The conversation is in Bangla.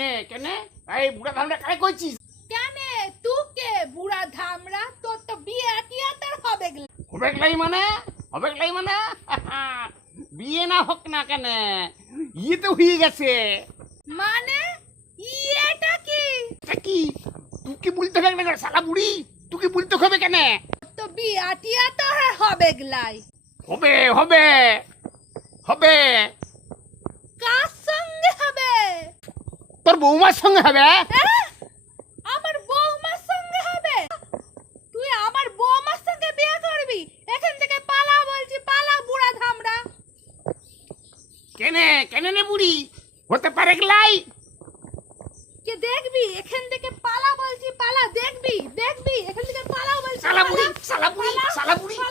কেনে কেনে এই বুড়া ধামড়া কারে কইছিস? কেনে তুকে বুড়া ধামড়া, তোর তো বিয়ে টিয়া তার হবে গেল। হবে গলাই মানে বিয়ে না হোক না কেনে ইয়ে তো হয়ে গেছে। মানে ইয়েটা কি? এটা কি তুই কি বলতে হবে না শালা বুড়ি? তুই কি বলতে হবে কেনে? তো বিয়ে টিয়া তো হবে গলাই। হবে হবে হবে কার সঙ্গে হবে? তোর বৌমার সঙ্গে হবে। হ্যাঁ? আমার বৌমার সঙ্গে হবে? তুই আমার বৌমার সঙ্গে বিয়ে করবি? এখান থেকে পালা বলছি, পালা বুড়া ধামড়া। কেনে কেনে নে বুড়ি হতে পারে গলাই? কে দেখবি? এখান থেকে পালা বলছি, পালা। দেখবি দেখবি এখান থেকে পালা বলছি। শালা বুড়ি শালা বুড়ি পালা, শালা বুড়ি পালা।